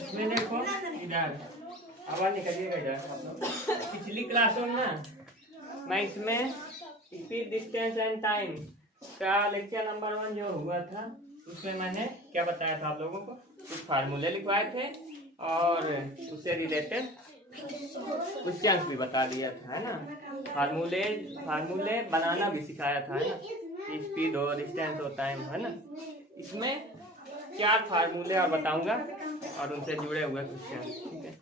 इसमें देखो इधर आवाज निकलिएगा इधर आप लोग। पिछली क्लासों में ना मैं इसमें स्पीड डिस्टेंस एंड टाइम का लेक्चर नंबर 1 जो हुआ था उसमें मैंने क्या बताया था आप लोगों को, कुछ फार्मूले लिखवाए थे और उससे रिलेटेड क्वेश्चंस भी बता दिया था, है ना। फार्मूले बनाना भी सिखाया था, है ना, कि स्पीड हो, डिस्टेंस हो, टाइम, है ना। इसमें 4 फार्मूले और बताऊंगा और उनसे जुड़े हुए क्वेश्चन, ठीक है।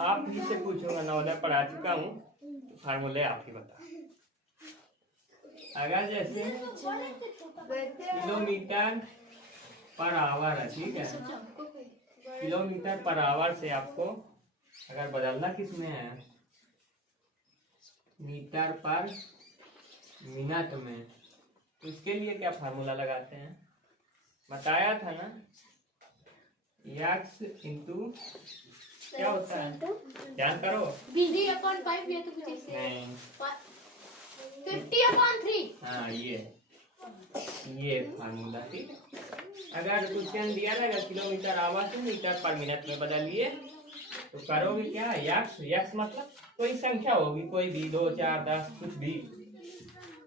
आप ही से पूछूंगा, नवोदय पढ़ा चुका हूँ, तो फार्मूले आप ही बता। अगर जैसे किलोमीटर पर आवर है, ठीक है, किलोमीटर पर आवर से आपको अगर बदलना किस में है, मीटर पर मिनट में, तो इसके लिए क्या फार्मूला लगाते हैं, बताया था ना, x इंटू क्या होता है, ध्यान करो, V/5 या तो कुछ ऐसे नहीं 50/3। हाँ ये फार्मूला, ठीक है। अगर क्वेश्चन दिया रहेगा किलोमीटर आवर से मीटर पर मिनट में बदलिए, तो करोगे क्या, यक्स मतलब कोई संख्या होगी, कोई भी 2 4 10 कुछ भी,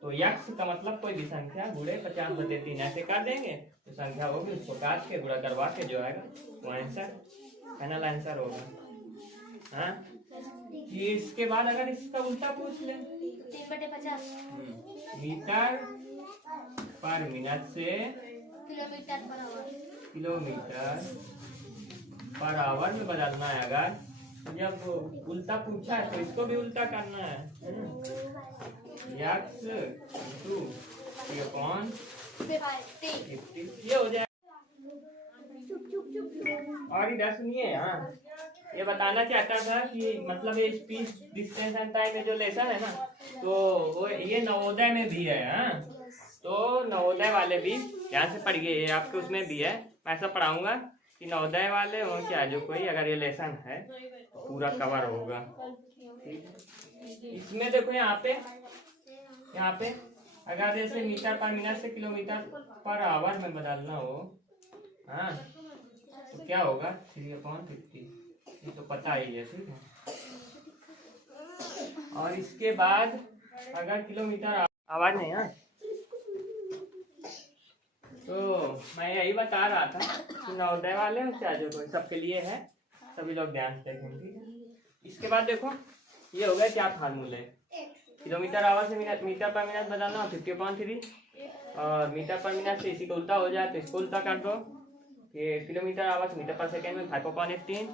तो यक्स का मतलब कोई भी संख्या गुणे 50/3 ऐसे कर देंगे, तो संख्या होगी उसको काट के गुणा करवा के जो आएगा वो आंसर, फाइनल आंसर होगा। हाँ, इसके बाद अगर इसका उल्टा पूछ ले, 3/50 मीटर पर मिनट से किलोमीटर पर आवर में बदलना है। अगर जब उल्टा पूछा है तो इसको भी उल्टा करना है ना, यक्स इंटू अपॉन 50 ये हो जाए। और इधर सुनिए, हाँ, ये बताना चाहता था कि मतलब ये स्पीड डिस्टेंस एंड टाइम में जो लेसन है ना, तो वो ये नवोदय में भी है। हाँ, तो नवोदय वाले भी ध्यान से पढ़िए, ये आपके उसमें भी है। मैं ऐसा पढ़ाऊंगा कि नवोदय वाले हो क्या जो कोई अगर ये लेसन है तो पूरा कवर होगा, ठीक है। इसमें देखो यहाँ पे अगर जैसे मीटर पर मिनट से किलोमीटर पर आवर में बदलना हो, हाँ, तो क्या होगा 3/50, ये तो पता ही है, ठीक है। और इसके बाद अगर किलोमीटर आवाज नहीं है, तो मैं यही बता रहा था कि नवोदय वाले हो क्या जो कोई सबके लिए है, सभी लोग ध्यान से देखें, ठीक है। इसके बाद देखो ये हो गया क्या फार्मूले, किलोमीटर आवर से मीटर पर मिनट बदलना 50/3, और मीटर पर मिनट से इसी को उल्टा हो जाए तो इसको उल्टा कर दो, ये किलोमीटर आवर से मीटर पर सेकेंड में 5/18,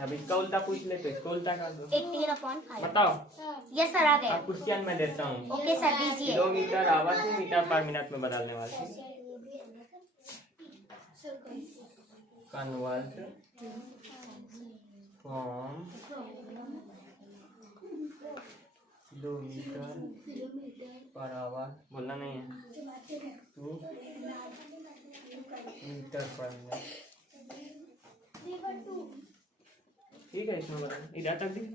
अब इसका उल्टा पूछ ले तो इसको उल्टा कर दो, 18/5। बताओ। यस सर, आ गया। अब क्वेश्चन मैं देता हूँ, ओके सर, दीजिए। किलोमीटर आवर से मीटर पर मिनट में बदलने वाले, convert from kilometre per our, बोलना नहीं है, टू मीटर पर मिनट, ठीक है। इसमें बता इधर तक दिख,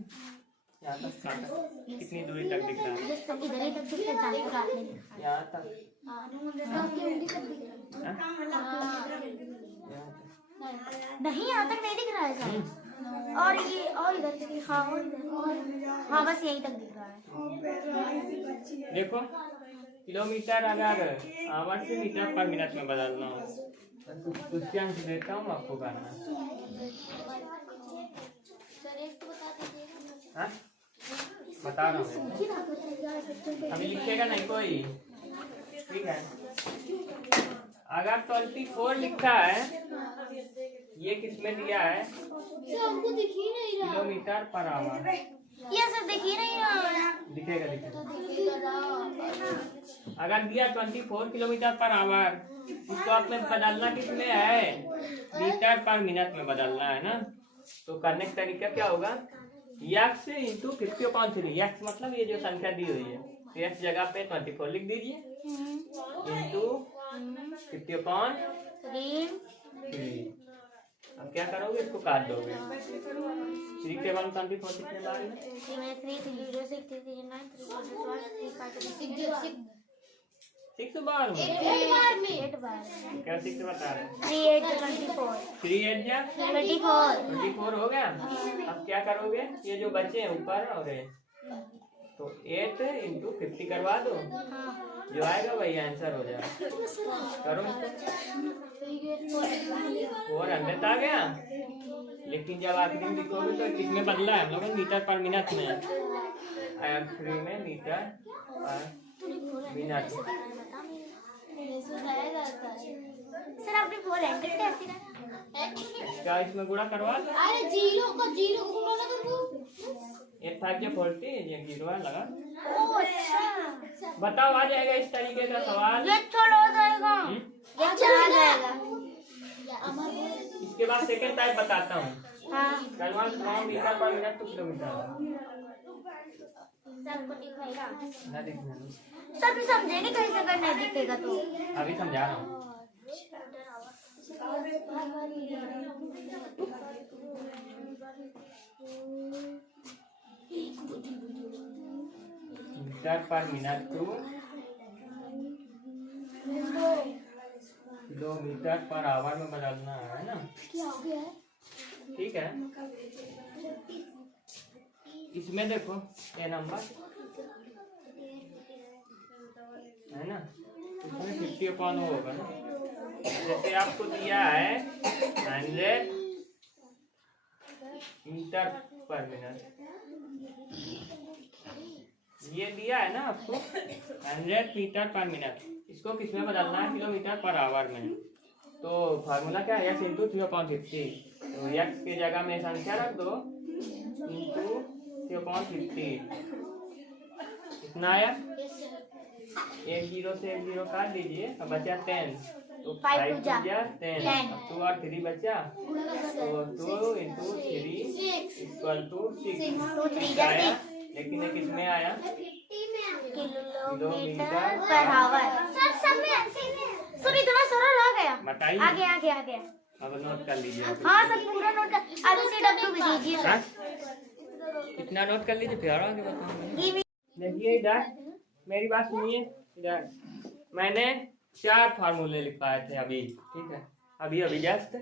यहाँ तक कहाँ तक, कितनी दूरी तक दिख रहा है, इधर ही तक दिख रहा है, यहाँ तक, नहीं यहाँ तक नहीं दिख रहा है सर, और ये और इधर से, हाँ, और इधर, हाँ, बस यहीं तक दिख रहा है। देखो किलोमीटर अगर आवर से मीटर पर मिनट में बदलना हो, क्वेश्चन देता हूँ आपको करना, हाँ, बता रहा हूँ, अभी लिखेगा नहीं कोई, ठीक है। अगर 24 लिखा है, ये किसमें दिया है, किलोमीटर पर आवर, ये सब दिख ही नहीं रहा है, दिखेगा। अगर दिया 24 किलोमीटर पर आवर, इसको आपने बदलना किसमें है, मीटर पर मिनट में बदलना है ना, तो करने का तरीका क्या होगा, यक्स इंटू 50/3, यक्स मतलब ये जो संख्या दी हुई है, तो यक्स जगह पे 24 लिख दीजिए, इंटू 50/3। अब क्या करोगे, इसको काट दोगे, 3 के 1 24 कितने बार है, 3 3 0 6 3 9 3 4 5 6 6 बार में 8 बार क्या 6 बता रहे? 3 8 24 3 8 जा 24 हो गया। अब क्या करोगे, ये जो बचे हैं ऊपर और ये, तो 8 इंटू 50 करवा दो, जो आएगा वही आंसर हो जाएगा। करो, 400 आ गया। लेकिन जब आखिरी में लिखोगे तो किसमें बदला है हम लोग, मीटर पर मिनट में। आखिरी में मीटर पर मिनट। सर आपने 4 एंटर कैसे करा? क्या इसमें गुणा करवा दो। अरे जीरो को गुणा ना कर। 8 था क्या 40, ये 0 लगा। ओह अच्छा, बताओ आ जाएगा इस तरीके का सवाल। ये छोड़ हो जाएगा, ये चला जाएगा। इसके बाद सेकंड टाइप बताता हूँ। हाँ metre per minute to kilometre. सबको दिखाएगा। ना दिखना, सर भी समझेंगे कहीं से अगर नहीं दिखेगा तो। अभी समझा रहा हूँ। Metre per minute to kilometre per hour में बदलना है ना। ठीक है, इसमें देखो ये नंबर है ना, इसमें 50 अपॉन होगा ना। जैसे आपको दिया है 100 मीटर पर मिनट, ये दिया है ना आपको 100 मीटर पर मिनट, इसको किसमें बदलना है, किलोमीटर पर आवर में। तो फार्मूला क्या है, x इंटू 3/50। तो x की जगह में संख्या रख दो इंटू 3/50। कितना आया, 1 0 से 1 0 काट दीजिए, अब बचा 10। तो 5 2 जा 10, 2 और 3 बचा, तो 2 इंटू 3 इक्वल टू 6। लेकिन ये किसमें आया, किलोमीटर पर आवर। सर इतना सरल आ गया। बताइए, आ गया। अब नोट कर लीजिए। हाँ सर पूरा नोट कर, LCW भी दीजिए सर। कितना नोट कर लीजिए, फिर आगे बताऊंगा। देखिए इधर मेरी बात सुनिए, इधर मैंने 4 फार्मूले लिखवाए थे अभी। ठीक है, अभी जस्ट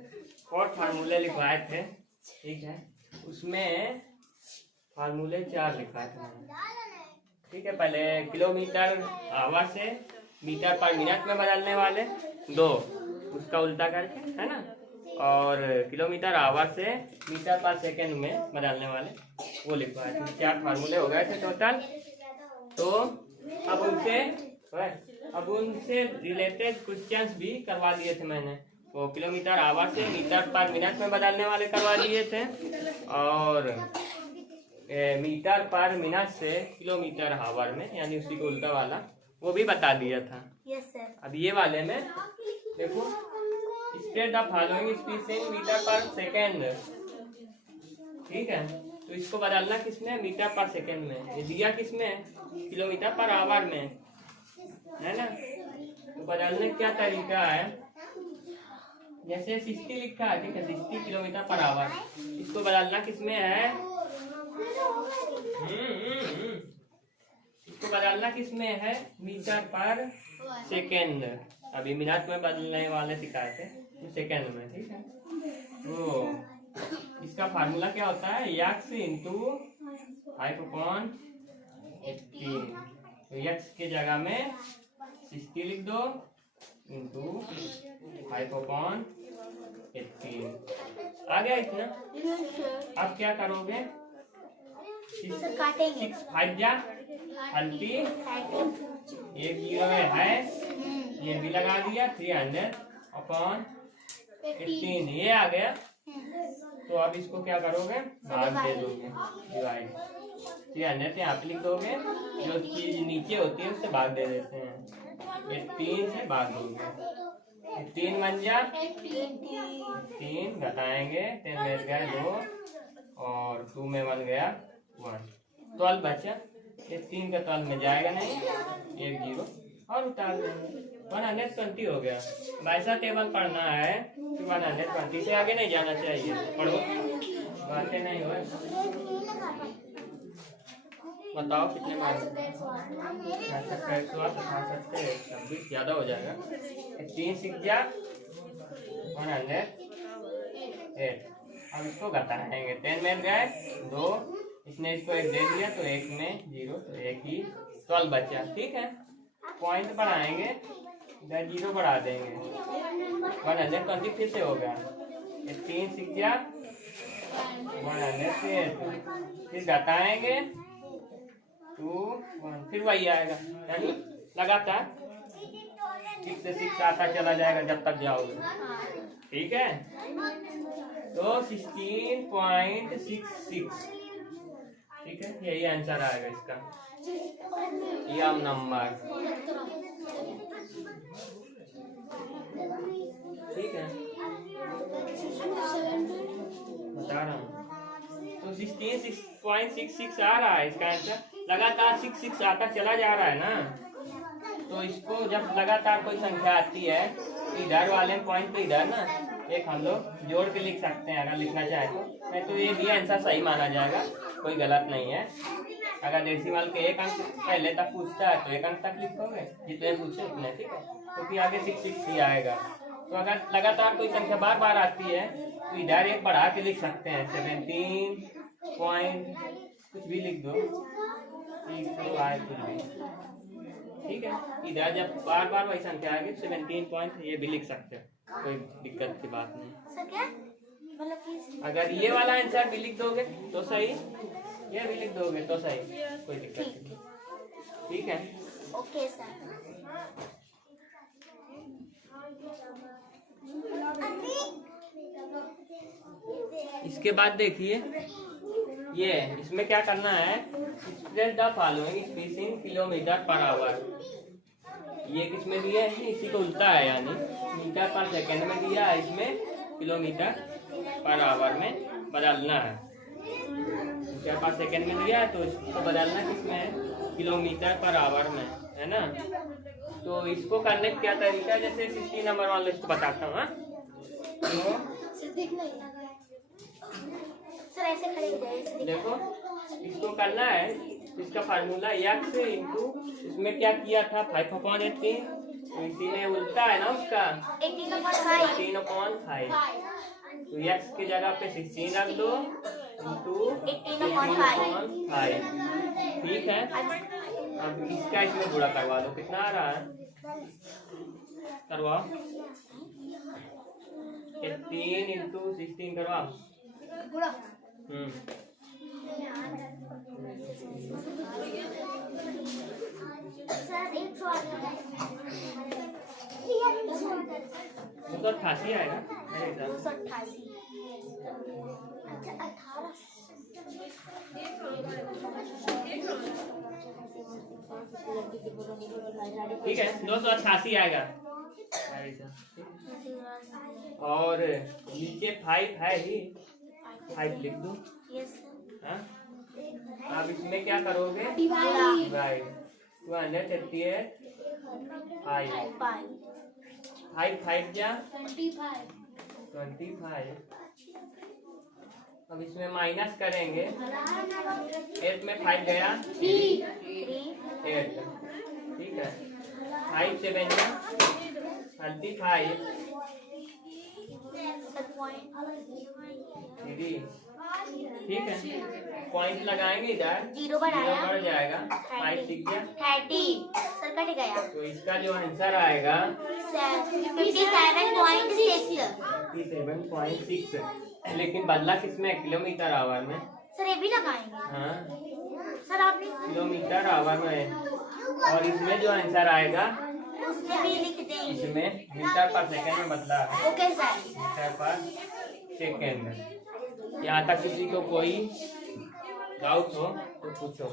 4 फार्मूले लिखवाए थे। ठीक है, उसमें फार्मूले 4 लिखवाए थे मैंने। ठीक है, पहले किलोमीटर आवर से मीटर पर मिनट में बदलने वाले 2, उसका उल्टा करके, है ना, और किलोमीटर आवर से मीटर पर सेकंड में बदलने वाले वो लिखवाए थे। 4 फार्मूले हो गए थे टोटल। तो अब उनसे रिलेटेड क्वेश्चंस भी करवा दिए थे मैंने। वो किलोमीटर आवर से मीटर पर मिनट में बदलने वाले करवा दिए थे, और मीटर पर मिनट से किलोमीटर आवर में, यानी उसी को उल्टा वाला, वो भी बता दिया था। Yes sir. अब ये वाले में देखो, state the following speed in metre per second. ठीक है, तो इसको बदलना किसमें, मीटर पर सेकेंड में। ये दिया किसमें, किलोमीटर पर आवर में, है ना। तो बदलने क्या तरीका है, जैसे 60 लिखा है, ठीक है, 60 किलोमीटर पर आवर, इसको बदलना किसमें है, इसको बदलना किसमें है, मीटर पर सेकेंड। अभी मिनट में बदलने वाले सिखाए थे, सेकेंड में। ठीक है, तो इसका फार्मूला क्या होता है, x इंटू 5/18। तो x के जगह में 60 लिख दो इंटू 5/18। आ गया इतना। अब क्या करोगे, काटेंगे 5 जा 30, 1 0 है, ये भी लगा दिया, 300/18 ये आ गया। तो अब इसको क्या करोगे, भाग दे दोगे, डिवाइड। 300 यहाँ पे लिख दोगे, जो चीज नीचे होती है उससे भाग दे देते हैं, ये 3 से भाग दोगे, 3 बन जा 3 घटाएंगे, 10 बच गए 2 और 2 में बन गया 1, 12 बचा। ये 3 का 12 में जाएगा नहीं, 1 0 और उतार देंगे, 120 हो गया। वैसा टेबल पढ़ना है कि 120 से आगे नहीं जाना चाहिए, पढ़ो, बातें नहीं हो। बताओ कितने मार्क्स? 26 ज़्यादा हो जाएगा। 3 6 जा 108। अब इसको घटाएंगे, 10 में गए 2, इसने इसको 1 दे दिया तो 1 में 0, तो 1 ही 12 बचा। ठीक है, पॉइंट बढ़ाएंगे, इधर 0 बढ़ा देंगे, 120 फिर से होगा। 3 6 जा 108, फिर घटाएंगे 2 1, फिर वही आएगा, यानी लगातार 6 से 6 आता चला जाएगा जब तक जाओगे। ठीक है, तो 16.66। ठीक है, यही आंसर आएगा इसका, यह नंबर। ठीक है, बता रहा हूँ। तो 16.66 आ रहा है इसका आंसर। लगातार 6 आता चला जा रहा है ना, तो इसको जब लगातार कोई संख्या आती है इधर वाले पॉइंट तो इधर ना एक हम लोग जोड़ के लिख सकते हैं अगर लिखना चाहे तो। नहीं तो ये भी आंसर सही माना जाएगा, कोई गलत नहीं है। अगर डेसिमल के 1 अंक पहले तक पूछता है तो 1 अंक तक लिखोगे, जितने पूछे उतने। ठीक है, तो फिर आगे 6 ही आएगा। तो अगर लगातार कोई संख्या बार बार आती है तो इधर एक बढ़ा के लिख सकते हैं, 17 पॉइंट कुछ भी लिख दो, ठीक है। इधर जब बार बार वही संख्या आएगी 17 पॉइंट ये भी लिख सकते हैं, कोई दिक्कत की बात नहीं। सर क्या मतलब कि अगर ये वाला आंसर भी लिख दोगे तो सही, ये भी लिख दोगे तो सही, कोई दिक्कत नहीं। ठीक है, ओके सर। इसके बाद देखिए ये इसमें क्या करना है, express the following speed in kilometre per our. ये किसमें दिया है, इसी को उल्टा है, यानी मीटर पर सेकंड में दिया है, इसमें किलोमीटर पर आवर में बदलना है। मीटर पर सेकंड में दिया है तो इसको बदलना किसमें है, किलोमीटर पर आवर में, है ना। तो इसको करने का क्या तरीका है, जैसे 16 नंबर वाला इसको बताता हूँ। तो सर ऐसे खड़े हो जाए, देखो इसको करना है, इसका फार्मूला x इंटू इसमें क्या किया था 5/18, तो इसी में उल्टा है ना उसका 18/5। तो x की जगह पे 16 रख दो इंटू 18/5। ठीक है, अब इसका इसमें गुणा करवा दो, कितना आ रहा है करवाओ, 18 इंटू 16 करवाओ। तो 88 आएगा मेरे हिसाब से। 288। अच्छा 18। ठीक है, 288 आएगा। और नीचे 5 है ही, 5 लिख दो। हाँ, अब इसमें क्या करोगे, डिवाइड 288 5 जा 25। अब इसमें माइनस करेंगे, 8 में 5 गया 8। ठीक है, 5 7 जा 35 3। ठीक है, पॉइंट लगाएंगे इधर, 0 बढ़ जाएगा 5 6 जा 30। सर कट गया, तो इसका जो आंसर आएगा 57.6। लेकिन बदला किसमें, किलोमीटर आवर में। सर ये भी लगाएंगे। हाँ, सर आपने किलोमीटर आवर में, और इसमें जो आंसर आएगा उसमें भी लिख देंगे, इसमें मीटर पर सेकंड में बदला है। Okay sir. मीटर पर सेकंड। यहाँ तक किसी को कोई डाउट हो तो पूछो।